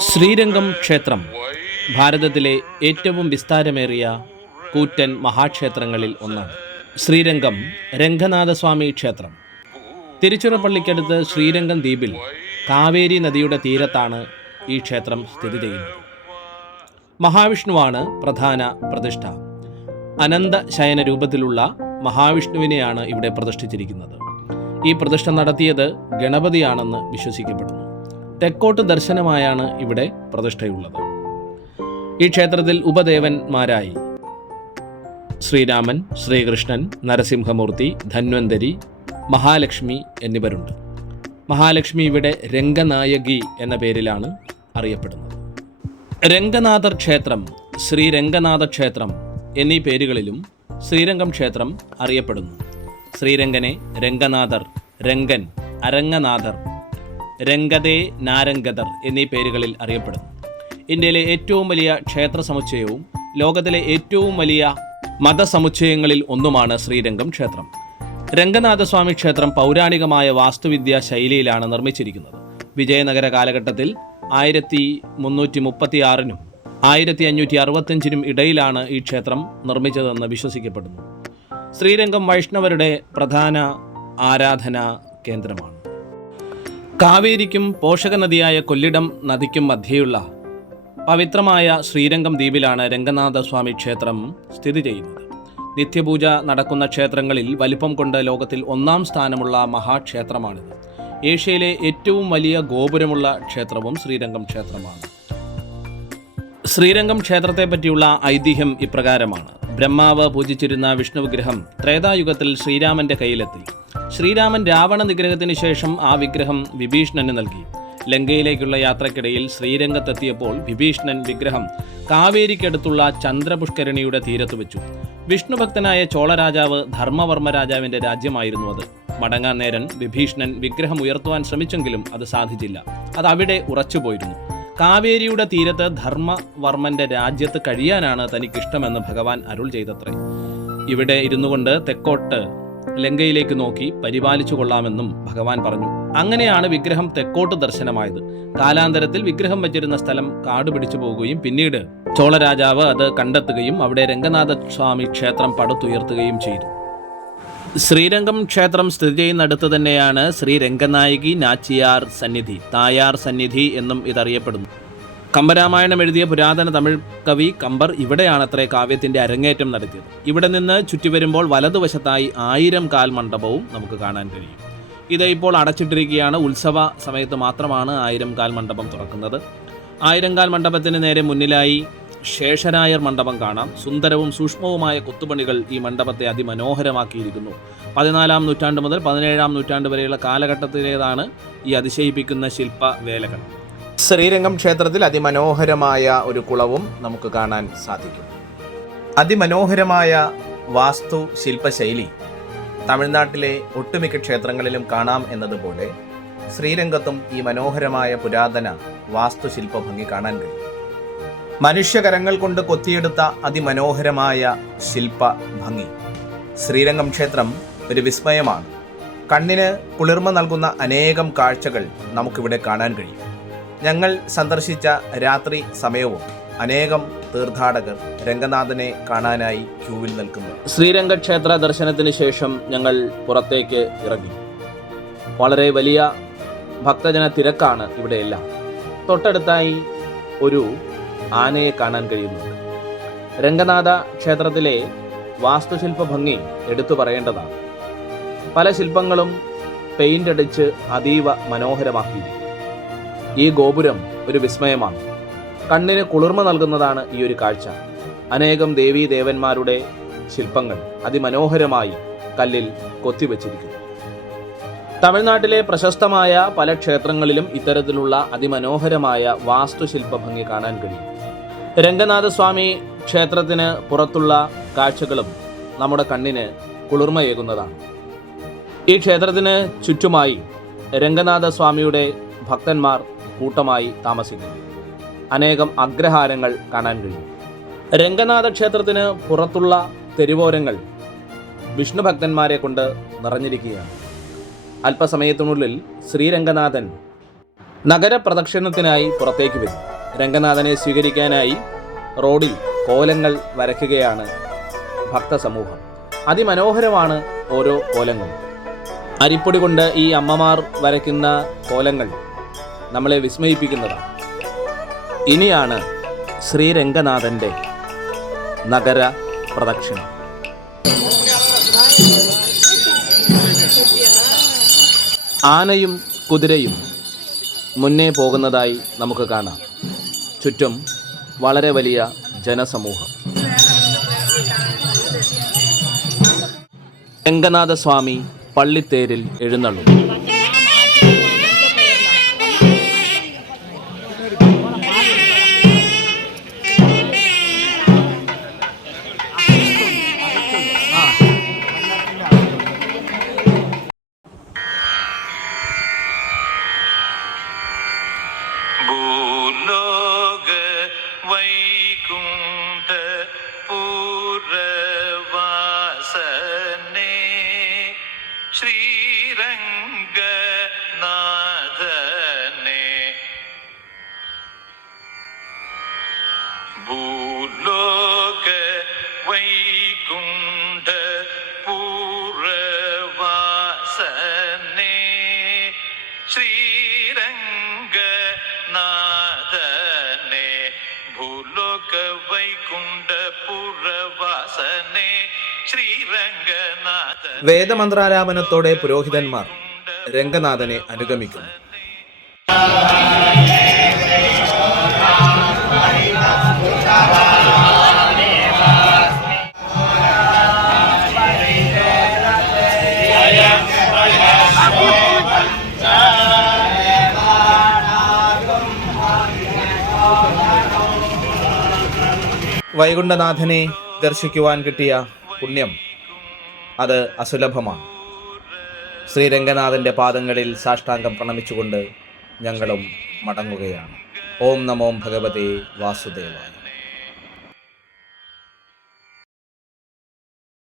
ശ്രീരംഗം ക്ഷേത്രം ഭാരതത്തിലെ ഏറ്റവും വിസ്താരമേറിയ കൂറ്റൻ മഹാക്ഷേത്രങ്ങളിൽ ഒന്നാണ്. ശ്രീരംഗം രംഗനാഥസ്വാമി ക്ഷേത്രം. തിരുച്ചിറപ്പള്ളിക്കടുത്ത് ശ്രീരംഗം ദ്വീപിൽ കാവേരി നദിയുടെ തീരത്താണ് ഈ ക്ഷേത്രം സ്ഥിതി ചെയ്യുന്നത്. മഹാവിഷ്ണുവാണ് പ്രധാന പ്രതിഷ്ഠ. അനന്ത ശയന രൂപത്തിലുള്ള മഹാവിഷ്ണുവിനെയാണ് ഇവിടെ പ്രതിഷ്ഠിച്ചിരിക്കുന്നത്. ഈ പ്രതിഷ്ഠ നടത്തിയത് ഗണപതിയാണെന്ന് വിശ്വസിക്കപ്പെടുന്നു. തെക്കോട്ട് ദർശനമായാണ് ഇവിടെ പ്രതിഷ്ഠയുള്ളത്. ഈ ക്ഷേത്രത്തിൽ ഉപദേവന്മാരായി ശ്രീരാമൻ ശ്രീകൃഷ്ണൻ നരസിംഹമൂർത്തി ധന്വന്തരി മഹാലക്ഷ്മി എന്നിവരുണ്ട്. മഹാലക്ഷ്മി ഇവിടെ രംഗനായകി എന്ന പേരിലാണ് അറിയപ്പെടുന്നത്. രംഗനാഥർ ക്ഷേത്രം ശ്രീ രംഗനാഥ ക്ഷേത്രം എന്നീ പേരുകളിലും ശ്രീരംഗം ക്ഷേത്രം അറിയപ്പെടുന്നു. ശ്രീരംഗനെ രംഗനാഥർ രംഗൻ അരങ്ങനാഥർ രംഗതേ നാരംഗതർ എന്നീ പേരുകളിൽ അറിയപ്പെടുന്നു. ഇന്ത്യയിലെ ഏറ്റവും വലിയ ക്ഷേത്ര സമുച്ചയവും ലോകത്തിലെ ഏറ്റവും വലിയ മതസമുച്ചയങ്ങളിൽ ഒന്നുമാണ് ശ്രീരംഗം ക്ഷേത്രം. രംഗനാഥസ്വാമി ക്ഷേത്രം പൗരാണികമായ വാസ്തുവിദ്യാ ശൈലിയിലാണ് നിർമ്മിച്ചിരിക്കുന്നത്. വിജയനഗര കാലഘട്ടത്തിൽ ആയിരത്തി മുന്നൂറ്റി മുപ്പത്തി ആറിനും ആയിരത്തി അഞ്ഞൂറ്റി അറുപത്തഞ്ചിനും ഇടയിലാണ് ഈ ക്ഷേത്രം നിർമ്മിച്ചതെന്ന് വിശ്വസിക്കപ്പെടുന്നു. ശ്രീരംഗം വൈഷ്ണവരുടെ പ്രധാന ആരാധനാ കേന്ദ്രമാണ്. കാവേരിക്കും പോഷകനദിയായ കൊല്ലിടം നദിക്കും മധ്യയുള്ള പവിത്രമായ ശ്രീരംഗം ദ്വീപിലാണ് രംഗനാഥസ്വാമി ക്ഷേത്രം സ്ഥിതി ചെയ്യുന്നത്. നിത്യപൂജ നടക്കുന്ന ക്ഷേത്രങ്ങളിൽ വലിപ്പം കൊണ്ട് ലോകത്തിൽ ഒന്നാം സ്ഥാനമുള്ള മഹാക്ഷേത്രമാണിത്. ഏഷ്യയിലെ ഏറ്റവും വലിയ ഗോപുരമുള്ള ക്ഷേത്രവും ശ്രീരംഗം ക്ഷേത്രമാണ്. ശ്രീരംഗം ക്ഷേത്രത്തെ പറ്റിയുള്ള ഐതിഹ്യം ഇപ്രകാരമാണ്. ബ്രഹ്മാവ് പൂജിച്ചിരുന്ന വിഷ്ണു വിഗ്രഹം ത്രേതായുഗത്തിൽ ശ്രീരാമന്റെ കയ്യിലെത്തി. ശ്രീരാമൻ രാവണ നിഗ്രഹത്തിന് ശേഷം ആ വിഗ്രഹം വിഭീഷണന് നൽകി. ലങ്കയിലേക്കുള്ള യാത്രക്കിടയിൽ ശ്രീരംഗത്തെത്തിയപ്പോൾ വിഭീഷണൻ വിഗ്രഹം കാവേരിക്കടുത്തുള്ള ചന്ദ്രപുഷ്കരണിയുടെ തീരത്ത് വെച്ചു. വിഷ്ണുഭക്തനായ ചോളരാജാവ് ധർമ്മവർമ്മ രാജാവിന്റെ രാജ്യമായിരുന്നു അത്. മടങ്ങാൻ നേരൻ വിഭീഷണൻ വിഗ്രഹം ഉയർത്തുവാൻ ശ്രമിച്ചെങ്കിലും അത് സാധിച്ചില്ല. അത് അവിടെ ഉറച്ചുപോയിരുന്നു. കാവേരിയുടെ തീരത്ത് ധർമ്മവർമ്മന്റെ രാജ്യത്ത് കഴിയാനാണ് തനിക്കിഷ്ടമെന്ന് ഭഗവാൻ അരുൾ ചെയ്തത്രേ. ഇവിടെ ഇരുന്നു കൊണ്ട് തെക്കോട്ട് ലങ്കയിലേക്ക് നോക്കി പരിപാലിച്ചു കൊള്ളാമെന്നും ഭഗവാൻ പറഞ്ഞു. അങ്ങനെയാണ് വിഗ്രഹം തെക്കോട്ട് ദർശനമായത്. കാലാന്തരത്തിൽ വിഗ്രഹം വച്ചിരുന്ന സ്ഥലം കാട് പിടിച്ചു പോകുകയും പിന്നീട് ചോളരാജാവ് അത് കണ്ടെത്തുകയും അവിടെ രംഗനാഥ സ്വാമി ക്ഷേത്രം പടുത്തുയർത്തുകയും ചെയ്തു. ശ്രീരംഗം ക്ഷേത്രം സ്ഥിതി ചെയ്യുന്നടുത്ത് തന്നെയാണ് ശ്രീ രംഗനായകി നാച്ചിയാർ സന്നിധി തായാർ സന്നിധി എന്നും ഇതറിയപ്പെടുന്നു. കമ്പരാമായണം എഴുതിയ പുരാതന തമിഴ് കവി കമ്പർ ഇവിടെയാണ് അത്രേ കാവ്യത്തിന്റെ അരങ്ങേറ്റം നടത്തിയത്. ഇവിടെ നിന്ന് ചുറ്റി വരുമ്പോൾ വലതുവശത്തായി ആയിരം കാൽ മണ്ഡപവും നമുക്ക് കാണാൻ കഴിയും. ഇത് ഇപ്പോൾ അടച്ചിട്ടിരിക്കുകയാണ്. ഉത്സവ സമയത്ത് മാത്രമാണ് ആയിരം കാൽ മണ്ഡപം തുറക്കുന്നത്. ആയിരം കാൽ മണ്ഡപത്തിന് നേരെ മുന്നിലായി ശേഷനായർ മണ്ഡപം കാണാം. സുന്ദരവും സൂക്ഷ്മവുമായ കൊത്തുപണികൾ ഈ മണ്ഡപത്തെ അതിമനോഹരമാക്കിയിരിക്കുന്നു. പതിനാലാം നൂറ്റാണ്ട് മുതൽ പതിനേഴാം നൂറ്റാണ്ട് വരെയുള്ള കാലഘട്ടത്തിലേതാണ് ഈ അതിശയിപ്പിക്കുന്ന ശില്പ വേലകൾ. ശ്രീരംഗം ക്ഷേത്രത്തിൽ അതിമനോഹരമായ ഒരു കുളവും നമുക്ക് കാണാൻ സാധിക്കും. അതിമനോഹരമായ വാസ്തു ശില്പശൈലി തമിഴ്നാട്ടിലെ ഒട്ടുമിക്ക ക്ഷേത്രങ്ങളിലും കാണാം എന്നതുപോലെ ശ്രീരംഗത്തും ഈ മനോഹരമായ പുരാതന വാസ്തുശില്പ ഭംഗി കാണാൻ കഴിയും. മനുഷ്യകരങ്ങൾ കൊണ്ട് കൊത്തിയെടുത്ത അതിമനോഹരമായ ശില്പ ഭംഗി ശ്രീരംഗം ക്ഷേത്രം ഒരു വിസ്മയമാണ്. കണ്ണിന് കുളിർമ നൽകുന്ന അനേകം കാഴ്ചകൾ നമുക്കിവിടെ കാണാൻ കഴിയും. ഞങ്ങൾ സന്ദർശിച്ച രാത്രി സമയവും അനേകം തീർത്ഥാടകർ രംഗനാഥനെ കാണാനായി ക്യൂവിൽ നിൽക്കുന്നു. ശ്രീരംഗക്ഷേത്ര ദർശനത്തിന് ശേഷം ഞങ്ങൾ പുറത്തേക്ക് ഇറങ്ങി. വളരെ വലിയ ഭക്തജന തിരക്കാണ് ഇവിടെയെല്ലാം. തൊട്ടടുത്തായി ഒരു ആനയെ കാണാൻ കഴിയുന്നുണ്ട് രംഗനാഥ ക്ഷേത്രത്തിലെ വാസ്തുശില്പ ഭംഗി എടുത്തു പറയേണ്ടതാണ്. പല ശില്പങ്ങളും പെയിന്റ് അടിച്ച് അതീവ മനോഹരമാക്കിയിരിക്കുന്നു ഈ ഗോപുരം ഒരു വിസ്മയമാണ്. കണ്ണിന് കുളിർമ നൽകുന്നതാണ് ഈ ഒരു കാഴ്ച. അനേകം ദേവീ ദേവന്മാരുടെ ശില്പങ്ങൾ അതിമനോഹരമായി കല്ലിൽ കൊത്തിവെച്ചിരിക്കുന്നു. തമിഴ്നാട്ടിലെ പ്രശസ്തമായ പല ക്ഷേത്രങ്ങളിലും ഇത്തരത്തിലുള്ള അതിമനോഹരമായ വാസ്തുശില്പ ഭംഗി കാണാൻ കഴിയും. രംഗനാഥസ്വാമി ക്ഷേത്രത്തിന് പുറത്തുള്ള കാഴ്ചകളും നമ്മുടെ കണ്ണിന് കുളിർമയേകുന്നതാണ്. ഈ ക്ഷേത്രത്തിന് ചുറ്റുമായി രംഗനാഥസ്വാമിയുടെ ഭക്തന്മാർ കൂട്ടമായി താമസിക്കുന്നു. അനേകം അഗ്രഹാരങ്ങൾ കാണാൻ കഴിയും. രംഗനാഥ ക്ഷേത്രത്തിന് പുറത്തുള്ള തെരുവോരങ്ങൾ വിഷ്ണു ഭക്തന്മാരെ കൊണ്ട് നിറഞ്ഞിരിക്കുകയാണ്. അല്പസമയത്തിനുള്ളിൽ ശ്രീരംഗനാഥൻ നഗരപ്രദക്ഷിണത്തിനായി പുറത്തേക്ക് വരും. രംഗനാഥനെ സ്വീകരിക്കാനായി റോഡിൽ കോലങ്ങൾ വരയ്ക്കുകയാണ് ഭക്തസമൂഹം. അതിമനോഹരമാണ് ഓരോ കോലങ്ങളും. അരിപ്പൊടി കൊണ്ട് ഈ അമ്മമാർ വരയ്ക്കുന്ന കോലങ്ങൾ നമ്മളെ വിസ്മയിപ്പിക്കുന്നതാണ്. ഇനിയാണ് ശ്രീരംഗനാഥന്റെ നഗര പ്രദക്ഷിണം. ആനയും കുതിരയും മുന്നേ പോകുന്നതായി നമുക്ക് കാണാം. ചുറ്റും വളരെ വലിയ ജനസമൂഹം. രംഗനാഥസ്വാമി പള്ളിത്തേരിൽ എഴുന്നള്ളും ശ്രീരംഗനാഥനേ ഭൂലോക വൈകുണ്ഠ പൂരവാസനേ വേദമന്ത്രാലാപനത്തോടെ പുരോഹിതന്മാർ രംഗനാഥനെ അനുഗമിക്കുന്നു. വൈകുണ്ഠനാഥനെ ദർശിക്കുവാൻ കിട്ടിയ പുണ്യം അത് അസുലഭമാണ്. ശ്രീരംഗനാഥന്റെ പാദങ്ങളിൽ സാഷ്ടാംഗം പ്രണമിച്ചുകൊണ്ട് ഞങ്ങളും മടങ്ങുകയാണ്. ഓം നമോം ഭഗവതേ വാസുദേവായ.